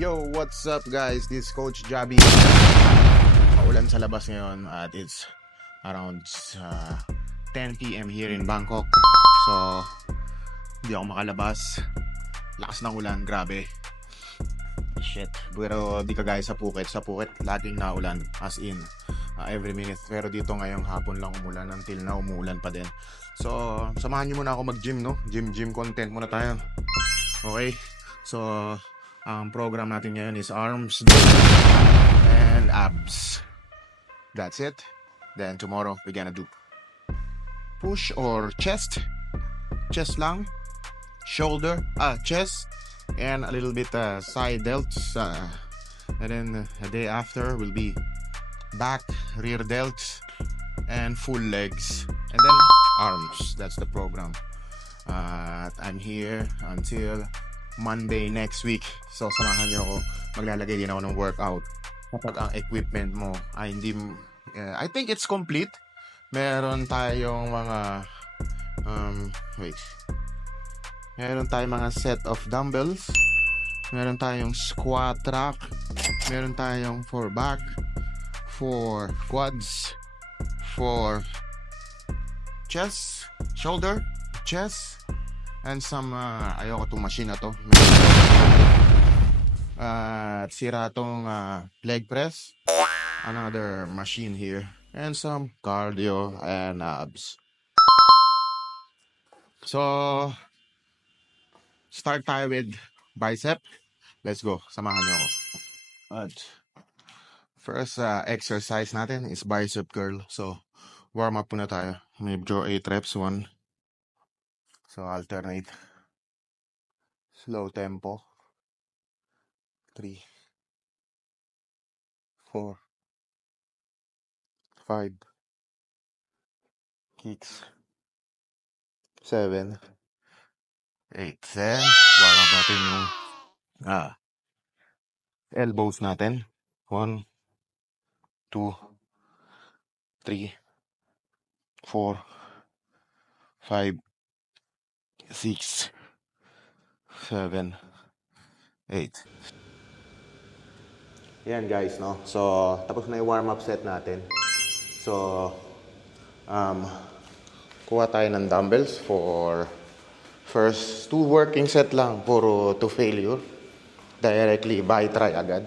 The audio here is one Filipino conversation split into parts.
Yo, what's up guys? This is Coach Javi. Paulan sa labas ngayon at it's around 10 p.m. here in Bangkok. So, hindi ako makalabas. Lakas ng ulan, grabe. Shit. Pero di kagaya sa Phuket. Sa Phuket, laging naulan. As in, every minute. Pero dito ngayong hapon lang umulan until na umuulan pa din. So, samahan niyo muna ako mag-gym, no? Gym content muna tayo. Okay? So, ang program natin ngayon is arms and abs. That's it. Then tomorrow we're gonna do push or chest. Chest lang. Shoulder, chest. And a little bit side delts. And then the day after will be back, rear delts, and full legs. And then arms. That's the program. I'm here until Monday next week. So samahan niyo ako. Maglalagay din ako ng workout. Kapag ang equipment mo ay hindi I think it's complete. Meron tayong mga Meron tayong mga set of dumbbells. Meron tayong squat rack. Meron tayong for back, for quads, for chest, shoulder, chest, and some ayoko tong machine na to. Sira tong leg press. Another machine here. And some cardio and abs. So, start tayo with bicep. Let's go. Samahan niyo ako. At first exercise natin is bicep curl. So, warm up muna tayo. Medyo 8 reps, 1. So, alternate. Slow tempo. 3, 4, 5, kicks, 7, 8. Then, warm up natin yung elbows natin. 1, 2, 3, 4, 5, 6, 7, 8. Yan guys, no? So, tapos na yung warm-up set natin. So, kuha tayo ng dumbbells for first 2 working set lang, puro to failure. Directly by try agad.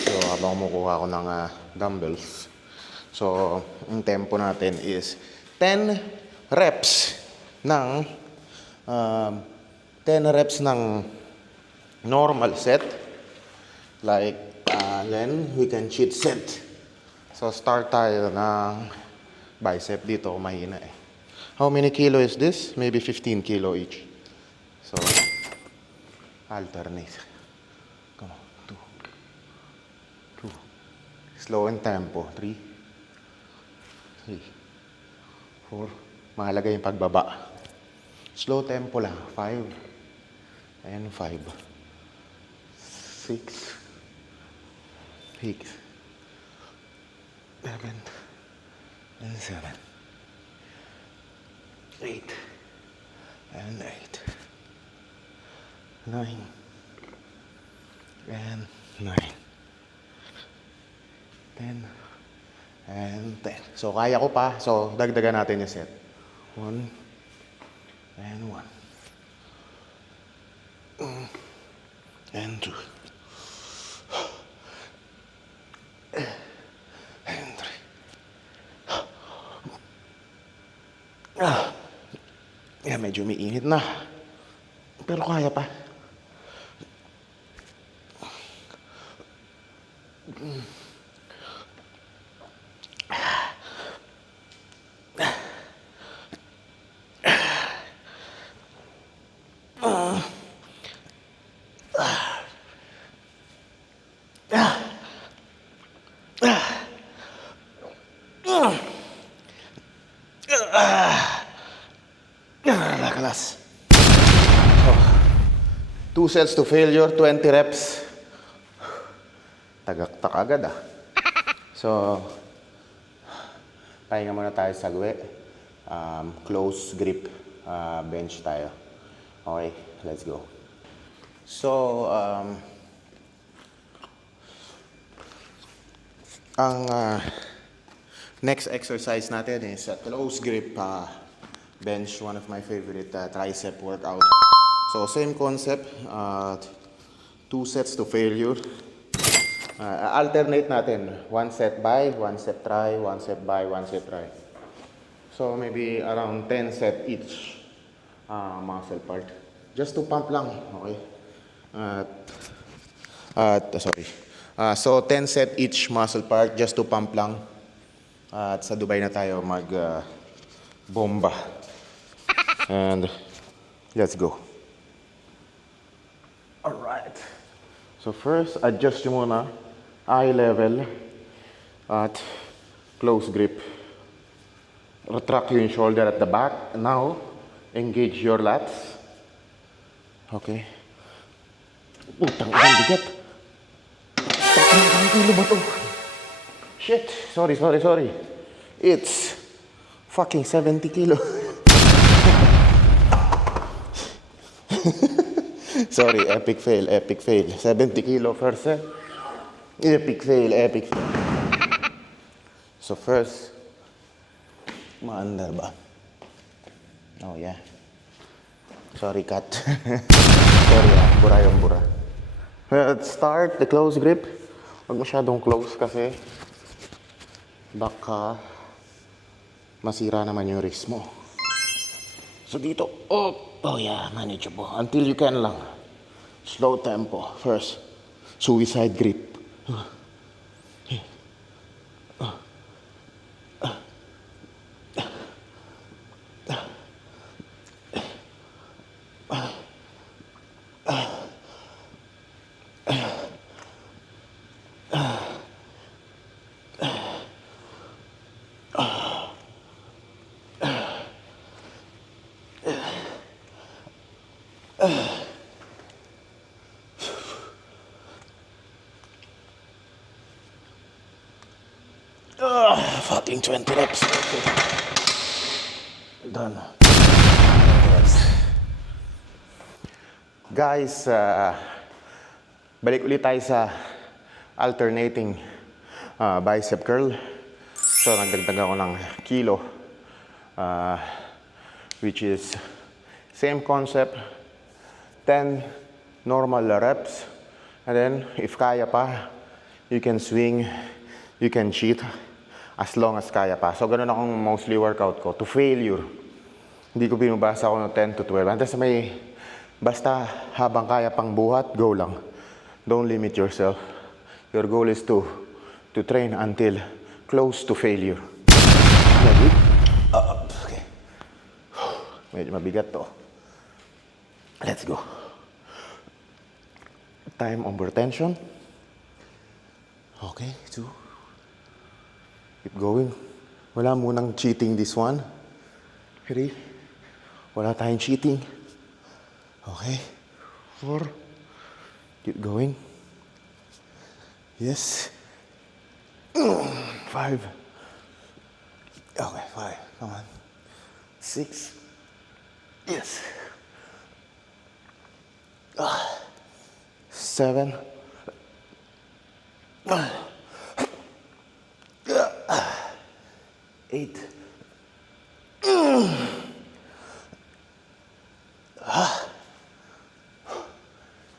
So, habang kumukuha ko ng dumbbells. So, ang tempo natin is 10 reps ng 10 reps ng normal set. Like, then we can cheat set. So, start tayo ng bicep. Dito, mahina eh. How many kilo is this? Maybe 15 kilo each. So, alternate. Come on. 2. Slow and tempo. 3. 4. Mahalaga yung pagbaba. Slow tempo lang. 5. And 5. 6. 8, 7, and 7, 8, and 8, 9, and 9, 10, and 10. So, kaya ko pa. So, dagdagan natin yung set. 1, and 1. And 2. And 3. Medyo umiinit na. Pero kaya pa. Nakalas. So, 2 sets to failure, 20 reps. Tagaktak agad ah. So, pahinga muna tayo sa gwe. Close grip bench tayo. Okay, let's go. So, Ang next exercise natin is close grip bench, one of my favorite tricep workout. So same concept, 2 sets to failure. Alternate natin, 1 set by, 1 set try, 1 set by, 1 set try. So maybe around 10 set each muscle part. Just to pump lang, okay? Sorry. So 10 set each muscle part just to pump lang. At sa Dubai na tayo bomba. And let's go. Alright. So first, adjust nyo muna eye level at close grip. Retract yung shoulder at the back. Now, engage your lats. Okay. Putang ina, bigat. Ang kilo ba to? Shit. Sorry. It's fucking 70 kilo. Sorry, epic fail. 70 kilo first set. Epic fail. So first, maandar ba? Oh yeah. Sorry, cut. Sorry, bura. Let's start the close grip. Huwag masyadong close kasi baka masira naman yung wrist mo. So dito, oh yeah, manageable. Until you can lang. Slow tempo. First, suicide grip. Fucking 20 reps. Okay. Done. Guys, balik ulit tayo sa alternating bicep curl. So, nagdagdag ako ng kilo, which is same concept, 10 normal reps. And then, if kaya pa, you can swing, you can cheat. As long as kaya pa. So, ganun akong mostly workout ko. To failure. Hindi ko binubasa ako ng 10 to 12. Antes basta habang kaya pang buhat, go lang. Don't limit yourself. Your goal is to train until close to failure. Ready? Okay. Medyo mabigat to. Let's go. Time under tension. Okay, 2. Keep going. Wala munang cheating this one. 3. Wala tayong cheating. Okay. 4. Keep going. Yes. 5. Okay, 5. Come on. 6. Yes. 7. 8.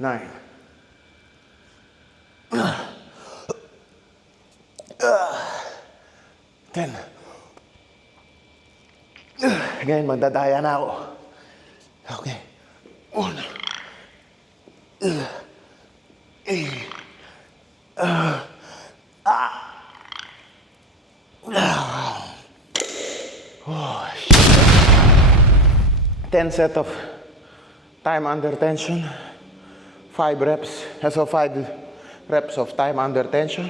9. 10. Ngayon, magdadaya na ako. Okay. 1. 10 set of time under tension, 5 reps, so 5 reps of time under tension,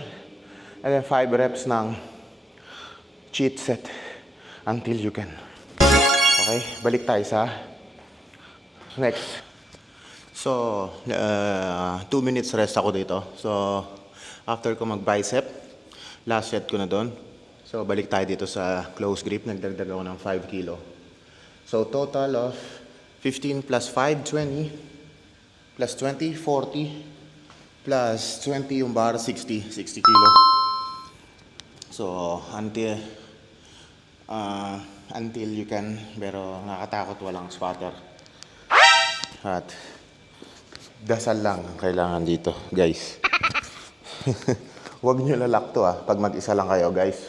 and then 5 reps ng cheat set until you can. Okay, balik tayo sa next. So, 2 minutes rest ako dito. So, after ko mag-bicep, last set ko na doon. So, balik tayo dito sa close grip. Nagdagdag ako ng 5 kilo. So, total of 15 plus 5, 20. Plus 20, 40. Plus 20 yung bar, 60 kilo. So, until you can, pero nakakatakot, walang spotter. At dasal lang ang kailangan dito, guys. Huwag nyo lalak to pag mag-isa lang kayo, guys.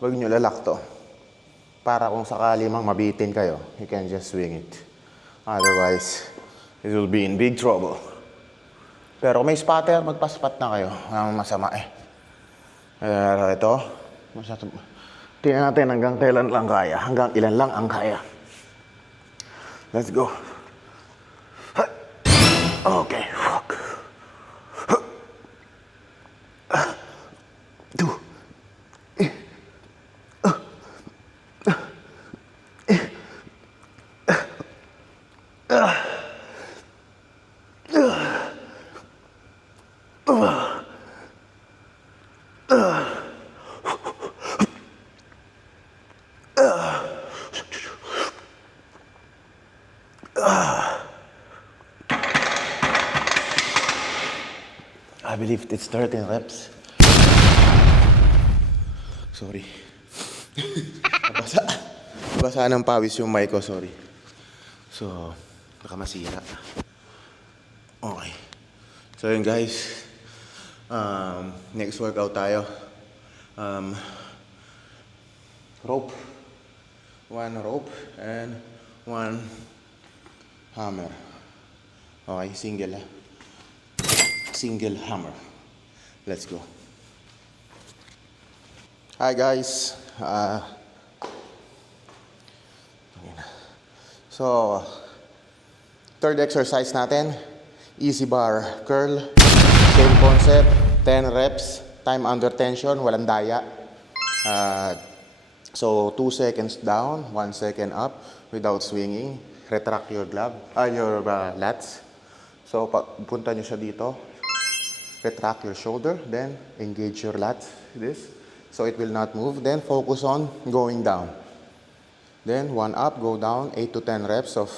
Huwag nyo lalak to. Para kung sakali mang mabitin kayo, you can just swing it. Otherwise, it will be in big trouble. Pero may spotter, magpa-spot na kayo. Ang masama Pero ito, tingnan natin hanggang kailan lang kaya. Hanggang ilan lang ang kaya. Let's go. Okay. Fuck. 2. I believe it's 13 reps. Sorry. Nabasa ng pawis yung mic ko, sorry. So, baka masira. Okay. So yun guys. Next workout tayo. Rope. 1 rope and 1 hammer. Okay, single hammer. Let's go. Hi guys. So, third exercise natin, easy bar curl. Same concept, 10 reps, time under tension, walang daya. So 2 seconds down, 1 second up without swinging. Retract your lats. So punta nyo siya dito. Retract your shoulder, then engage your lats. This. So it will not move. Then focus on going down. Then 1 up, go down, 8 to 10 reps of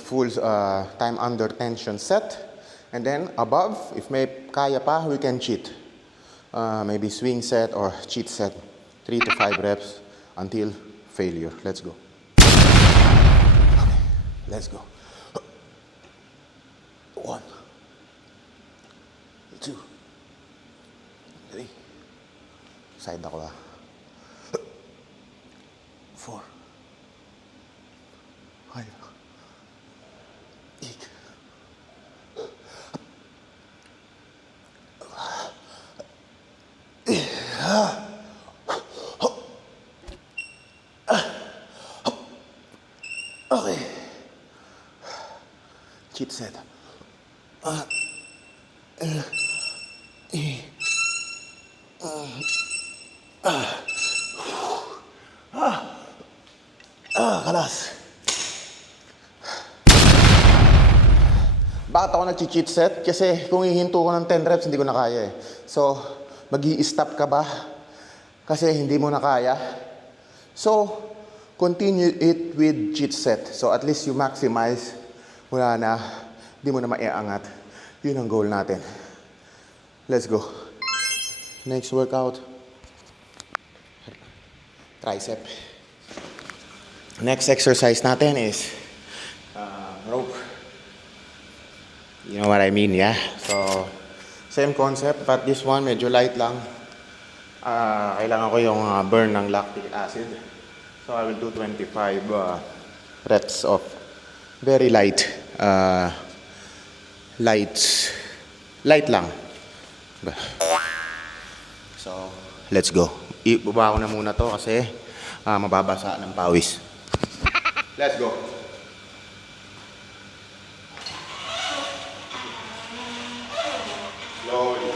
full time under tension set. And then above, if may kaya pa, we can cheat. Maybe swing set or cheat set. 3 to 5 reps until failure. Let's go. Okay, let's go. 1, 2, 3. Side ako 4, 5, 8. Okay. Cheat set. Kalas. Bakit ako nag-cheat set? Kasi kung hihinto ko ng 10 reps, hindi ko na kaya So, mag-i-stop ka ba? Kasi hindi mo na kaya. So, continue it with cheat set. So, at least you maximize. Wala na. Hindi mo na maiangat. Yun ang goal natin. Let's go. Next workout. Tricep. Next exercise natin is rope. You know what I mean, yeah? So, same concept, but this one medyo light lang. Kailangan ko yung burn ng lactic acid. So, I will do 25 reps of very light. Light lang. So, let's go. Ibaba ko na muna to kasi mababasa ng pawis. Let's go. Slowly.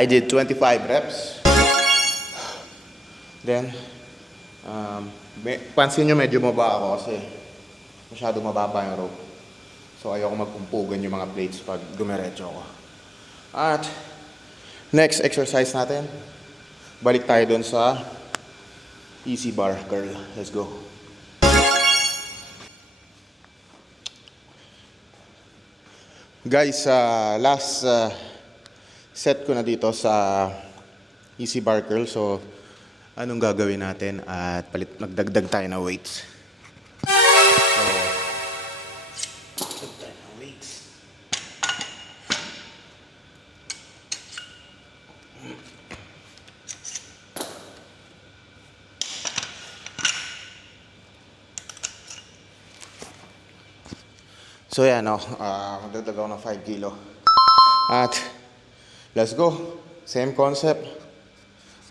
I did 25 reps. Then, pansin nyo medyo maba ako kasi masyado mababa yung rope. So, ayoko magpumpugan yung mga plates pag dumiretso ako. At, next exercise natin, balik tayo dun sa easy bar curl. Let's go. Guys, last set ko na dito sa easy bar curl. So, anong gagawin natin? At magdagdag tayo na weights. So, dagdag tayo na weights. So yan, magdagdag ako ng 5 kilo. At let's go. Same concept. 2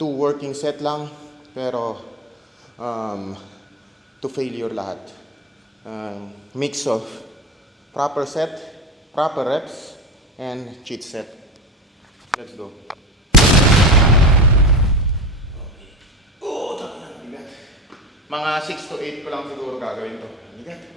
working set lang, pero to failure lahat. Mix of proper set, proper reps, and cheat set. Let's go. Mga 6 to 8 ko lang siguro gagawin to. Bigat.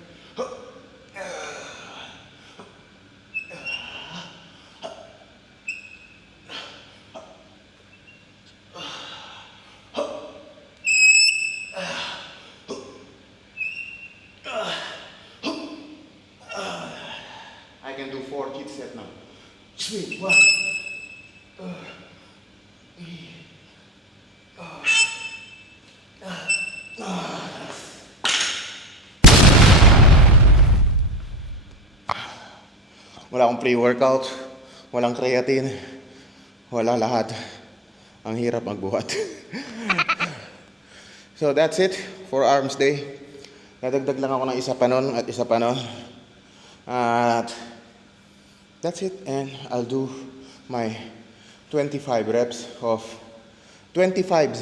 I can do 4 cheat set now. Sweet, 1. Wala akong pre-workout, walang creatine, wala lahat. Ang hirap magbuhat. So that's it for arms day. Nadagdag lang ako ng isa pa nun at isa pa nun. At that's it, and I'll do my 25 reps of 25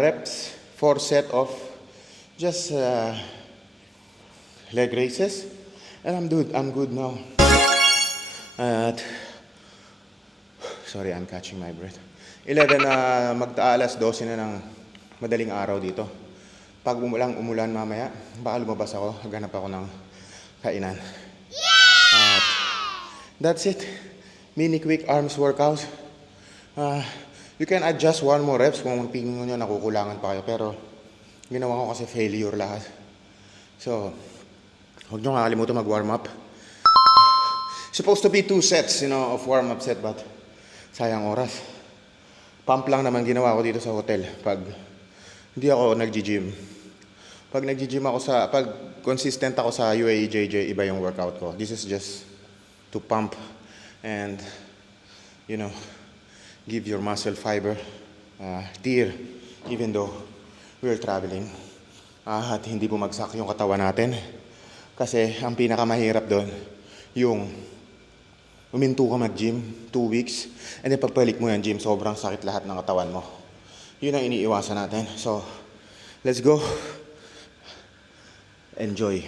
reps, 4 set of just leg raises, and I'm good now. At sorry, I'm catching my breath. 11 na magtaalas 12 na ng madaling araw dito. Pag umulan mamaya, baka lumabas ako, haganap ako ng kainan. At that's it. Mini quick arms workout. You can adjust 1 more reps kung tingin nyo nakukulangan pa kayo. Pero ginawa ko kasi failure lahat. So, huwag nyo kakalimutan mag-warm up. Supposed to be 2 sets, of warm-up set, but sayang oras. Pump lang naman ginawa ko dito sa hotel pag hindi ako nag-gym. Pag nag-gym ako pag consistent ako sa UAE-JJ, iba yung workout ko. This is just to pump and, give your muscle fiber, tear, even though we're traveling. At hindi bumagsak yung katawan natin. Kasi ang pinakamahirap doon, yung uminto ka mag-gym 2 weeks, and then pagpalik mo yung gym, sobrang sakit lahat ng katawan mo. Yun ang iniiwasan natin. So, let's go. Enjoy.